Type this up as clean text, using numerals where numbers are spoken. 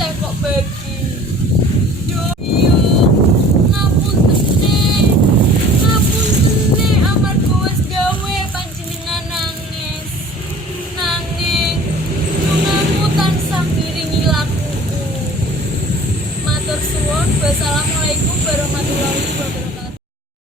saya kok bagi. Yo yo ngapunten amarga wis gawe panjenengan nangis. Nanging dungamu tansah ngiringi lakuku. Matur suwun. Wassalamualaikum warahmatullahi wabarakatuh.